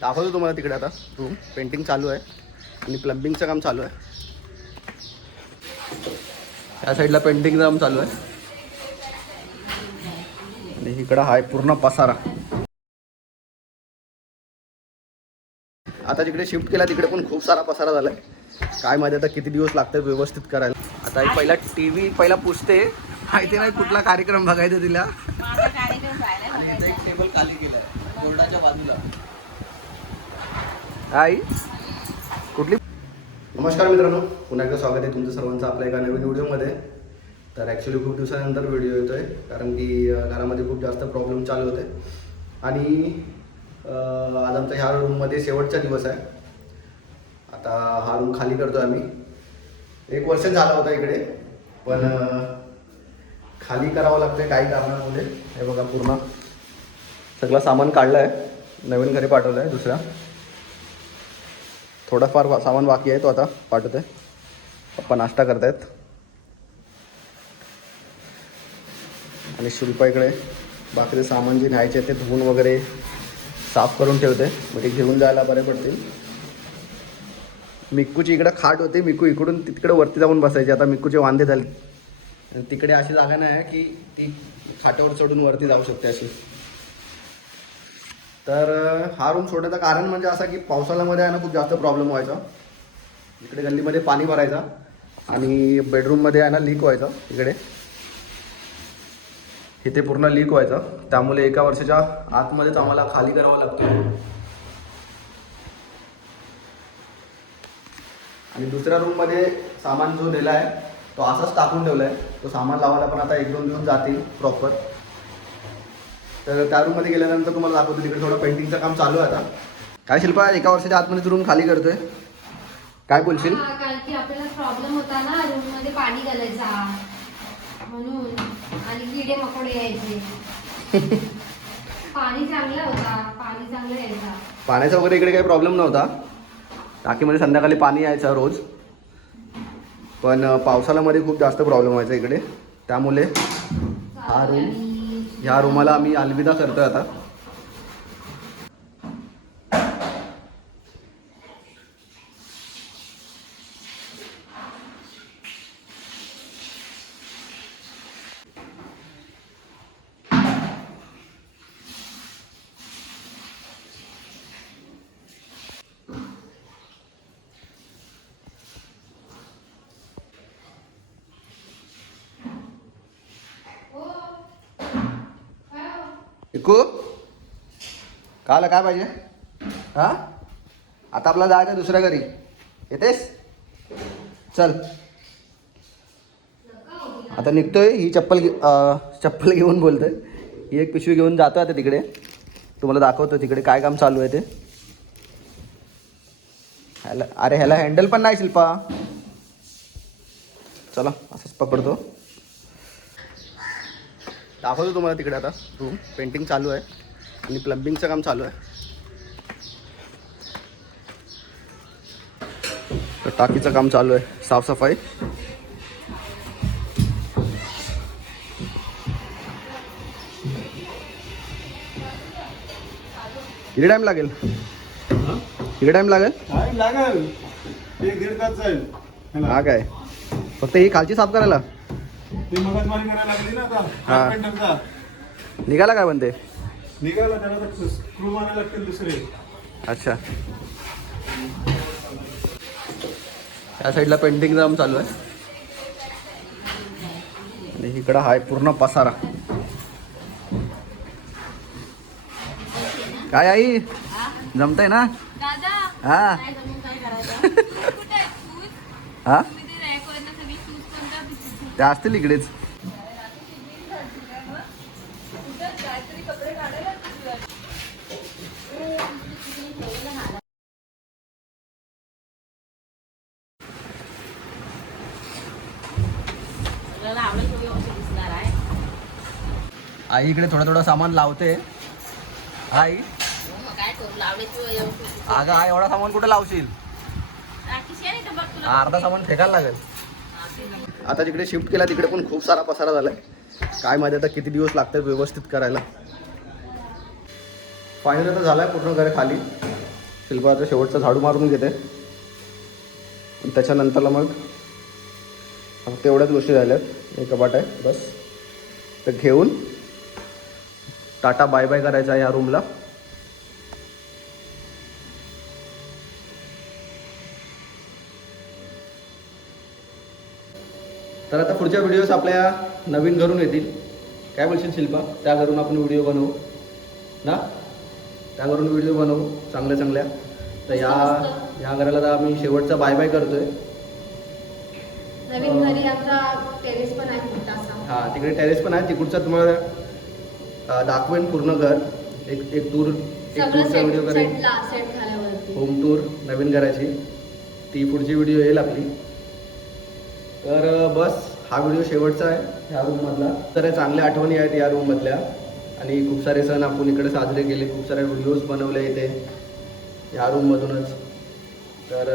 दाखवतो तुम्हाला तिकडे आता रूम पेंटिंग चालू आहे आणि प्लंबिंगचं काम चालू आहे. या साईडला पेंटिंगचं काम चालू आहे आणि इकडं आहे पूर्ण पसारा. आता जिकडे शिफ्ट केला तिकडे पण खूप सारा पसारा झाला आहे. काय माहिती आता किती दिवस लागतात व्यवस्थित करायला. आता एक पहिला TV पहिला पुसते, माहिती नाही कुठला कार्यक्रम बघायचा तिला. आणि इथं एक टेबल खाली केलं आहे बोर्डाच्या बाजूला. आई कुठली. नमस्कार मित्रांनो, पुन्हा एकदा स्वागत आहे तुमचं सर्वांचं आपल्या एका नवीन व्हिडिओमध्ये. तर ॲक्च्युली खूप दिवसानंतर व्हिडिओ येतो आहे कारण की घरामध्ये खूप जास्त प्रॉब्लेम चालू होते आणि आज आमचा ह्या रूममध्ये शेवटचा दिवस आहे. आता हा रूम खाली करतो आम्ही. 1 वर्ष झाला होता इकडे, पण खाली करावं लागतं काही कारणामुळे. हे बघा पूर्ण सगळं सामान काढलं आहे, नवीन घरी पाठवलं आहे. दुसरा थोडाफार सामान बाकी आहे, तो आता पाठवतो आहे. पप्पा नाश्ता करत आहेत आणि शिल्पा इकडे बाकीचे सामान जे न्यायचे ते धुवून वगैरे साफ करून ठेवते, मग ते घेऊन जायला बरे पडतील. मिक्कूची इकडं खाट होती, मिक्कू इकडून तिकडे वरती जाऊन बसायची. आता मिक्कूचे वांदे झाले आणि तिकडे अशी जागा नाही आहे की ती खाटावर चढून वरती जाऊ शकते अशी. तर हा रूम सोडण्याचं कारण म्हणजे असं की पावसाळ्यामध्ये आहे ना खूप जास्त प्रॉब्लेम व्हायचा. इकडे गल्लीमध्ये पाणी भरायचा आणि बेडरूममध्ये आहे ना लीक व्हायचा. इथे पूर्ण लीक व्हायचा, त्यामुळे 1 वर्षाच्या आतमध्येच आम्हाला खाली करावं लागतं. आणि दुसऱ्या रूममध्ये सामान जो नेला आहे तो असाच टाकून ठेवला आहे. तो सामान लावायला पण आता 1-2 दिवस जातील प्रॉपर. तर त्या रूममध्ये गेल्यानंतर तुम्हाला दाखवतो. तिकडे थोडं पेंटिंगचं काम चालू आहे आता. काय शिल्पा, 1 वर्षाच्या आतमध्ये रूम खाली करतोय, काय बोलशील? कारण की आपल्याला प्रॉब्लेम होता ना रूम मध्ये पाणी घालायचा म्हणून, आणि किडे मकोडे यायचे. पाणी चांगलं होता, पाणी चांगलं यायचा. पाण्याचा वगैरे इकडे काही प्रॉब्लेम नव्हता. टाकीमध्ये संध्याकाळी पाणी यायचं रोज, पण पावसाळ्यामध्ये खूप जास्त प्रॉब्लेम व्हायचा इकडे. त्यामुळे ह्या रूमाला आम्ही अलविदा करतोय आता. इकू काला काय पाहिजे? हां, आता आपल्याला जायचं दुसऱ्या घरी. येतेस? चल आता निघतोय. ही चप्पल घेऊन बोलतोय. ही एक पिशवी घेऊन जातो आता तिकडे. तुम्हाला दाखवतो तिकडे काय काम चालू आहे ते. ह्याला हँडल पण नाही शिल्पा. चला असंच पकडतो. दाखवतो तुम्हाला तिकडे आता रूम पेंटिंग चालू आहे आणि प्लंबिंगचं काम चालू आहे. तर टाकीचं काम चालू आहे, साफसफाई. किती टाइम लागेल? किती टाइम लागेल? 1-1.5 तास जाईल. हा काय, फक्त ही खालची साफ करायला? ती मगजमारी करायला लागली ना आता. हा. कारपेंटरचा निघाला काय म्हणते? निघाला, त्याला तर स्क्रू मारायला लागतील दुसरे. अच्छा, या साईडला पेंटिंगचं काम चालू आहे आणि इकडं आहे पूर्ण पसारा. काय आई, जमतंय ना? हा हा, त्या असतील इकडेच. आई इकडे थोडं सामान लावते. आई अगं आई, एवढा सामान कुठे लावशील? अर्धा सामान फेकायला लागेल. आता जिकडे शिफ्ट केला तिकडे पण खूप सारा पसारा झालाय. काय माहिती आता किती दिवस लागतात व्यवस्थित करायला. फायनल आता झालाय पूर्ण घर खाली. शिल्पाचा शेवटचा झाडू मारून घेते आणि त्याच्यानंतरला मग फक्त एवढ्याच गोष्टी राहिल्यात. एक कपाट आहे बस, तर घेऊन टाटा बाय बाय करायचा आहे या रूमला. तर आता पुढच्या व्हिडिओज आपल्या नवीन घरून येतील. काय बोलशील शिल्पा? त्या घरून आपण व्हिडिओ बनवू ना, त्या घरून व्हिडिओ बनवू चांगल्या चांगल्या. तर या घराला तर आम्ही शेवटचा बाय बाय करतोय. नवीन घरी आमचा टेरेस पण आहे मोठासा. हां, तिकडे टेरेस पण आहे. तिकडचा तुम्हाला दाखवेन पूर्ण घर. एक टूरचा व्हिडिओ करेन, सेट झाल्यावरती होम टूर नवीन घराची. ती पुढची व्हिडिओ येईल आपली. तर बस हा व्हिडिओ शेवटचा आहे ह्या रूममधला. तर चांगल्या आठवणी आहेत या रूममधल्या आणि खूप सारे सण आपण इकडे साजरे केले, खूप सारे व्हिडिओज बनवले इथे या रूममधूनच. तर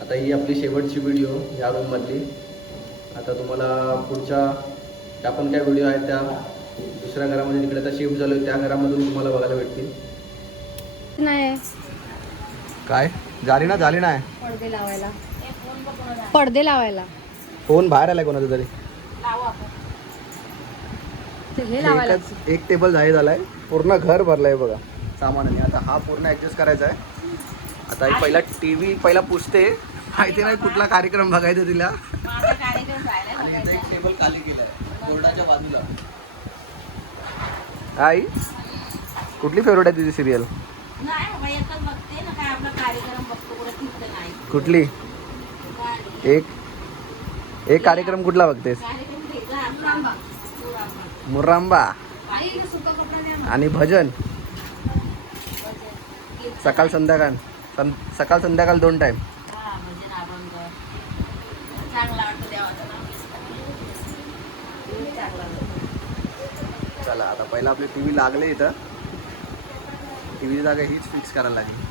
आता ही आपली शेवटची व्हिडिओ या रूममधली. आता तुम्हाला पुढच्या त्या पण काय व्हिडिओ आहेत त्या दुसऱ्या घरामध्ये तिकडे आता शिफ्ट झालो त्या घरामधून तुम्हाला बघायला भेटतील. नाही काय झाली नाही पडदे लावायला, पडदे लावायला फोन बाहेर आलाय कोणाचा तरी. हे लावायला एक टेबल झालाय, पूर्ण घर भरलंय बघा सामानाने. आता हा पूर्ण ऍडजस्ट करायचा आहे. आता एक पहिला टीव्ही पहिला पुसते, माहिती नाही कुठला कार्यक्रम बघायचा तिला. आणि इथं एक टेबल खाली केलाय बोर्डाच्या बाजूला. आई कुठली फेवरेट आहे तुझी सिरियल? कुठली? एक कार्यक्रम कुठला बघतेस? मुरांबा आणि भजन सकाळ संध्याकाळ 2 टाइम. चला आता पहिला आपली टीव्ही लागले इथं. टीव्हीची जागा हीच फिक्स करायला लागली.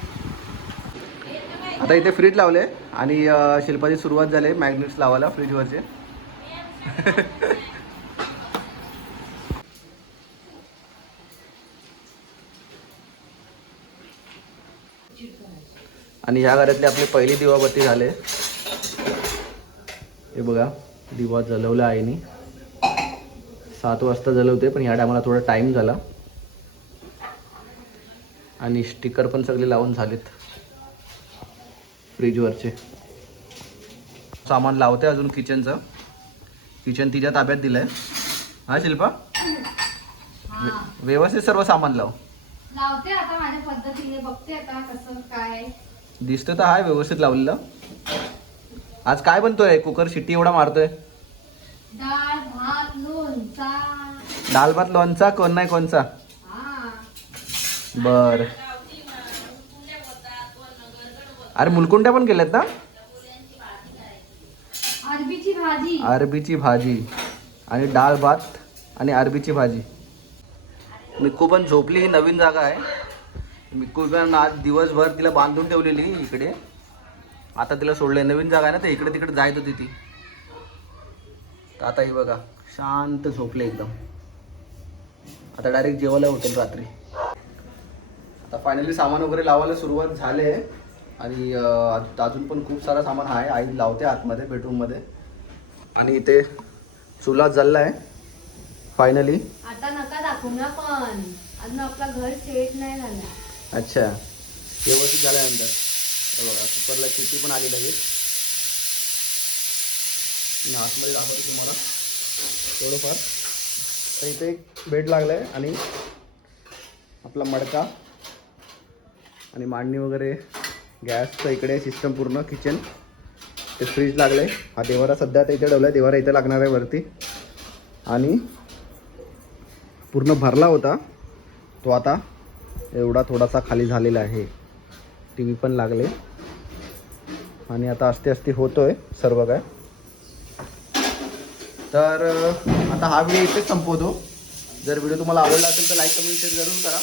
आता इथे फ्रीज लावले आणि शिल्पाची सुरुवात झाली मॅग्नेट्स लावायला फ्रीजवरचे. आणि ह्या घरातली आपली पहिली दिवाबत्ती झाले. हे बघा दिवा जलवला आईनी. 7 वाजता जलवते पण ह्या टायमाला थोडा टाईम झाला. आणि स्टिकर पण सगळे लावून झालेत फ्रीजवरचे. सामान लावते अजून किचनचं. किचन तिच्या ताब्यात दिलंय. हा शिल्पा व्यवस्थित सर्व सामान लावते आता माझ्या पद्धतीने. बघते आता कसं काय दिसतं. तर हाय व्यवस्थित लावलेलं. आज काय बनतोय? कुकर शिट्टी एवढा मारतोय. डाळ भात लोणचा. दाल भात लोणचा कोण नाही कोणचा? बर. अरे मुलकुंड्या पण केल्यात ना? अरबीची भाजी आणि डाळ भात आणि अरबीची भाजी. मिक्कू पण झोपली. ही नवीन जागा आहे. मिक्कू पण आज दिवसभर तिला बांधून ठेवलेली इकडे. आता तिला सोडलंय. नवीन जागा आहे ना, तर इकडे तिकडे जायत होती ती. तर आता ही बघा शांत झोपले एकदम. आता डायरेक्ट जेवायला होतं रात्री. आता फायनली सामान वगैरे लावायला सुरुवात झाली आहे. आणि अजून पण खूप सारा सामान आहे. आई लावते आतमध्ये बेडरूममध्ये. आणि इथे चुला जळला आहे फायनली. आता नका दाखवू ना, पण अजून आपला घर सेट नाही झाला. अच्छा व्यवस्थित झाल्यानंतर हे बघा कुकरला शिट्टी पण आली लगेच. मी आतमध्ये दाखवतो तुम्हाला थोडंफार. तर इथे एक बेड लागला आहे आणि आपला मडका आणि मांडणी वगैरे. गॅसचं इकडे सिस्टम पूर्ण किचन. ते फ्रीज लागलं आहे. हा देवारा सध्या आता इथे ठेवला आहे. देवारा इथे लागणार आहे वरती. आणि पूर्ण भरला होता तो आता एवढा थोडासा खाली झालेला आहे. टी व्ही पण लागले आणि आता आस्ते होतोय सर्व काय. तर आता हा व्हिडिओ इथेच संपवतो. जर व्हिडिओ तुम्हाला आवडला असेल तर लाईक कमेंट शेअर जरूर करा.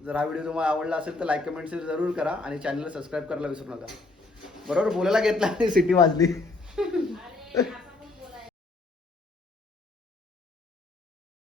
जर हा व्हिडिओ तुम्हाला आवडला असेल तर लाईक कमेंट शेअर जरूर करा आणि चॅनलला सबस्क्राईब करायला विसरू नका. बरोबर बोलायला घेतला आणि सिटी वाजली.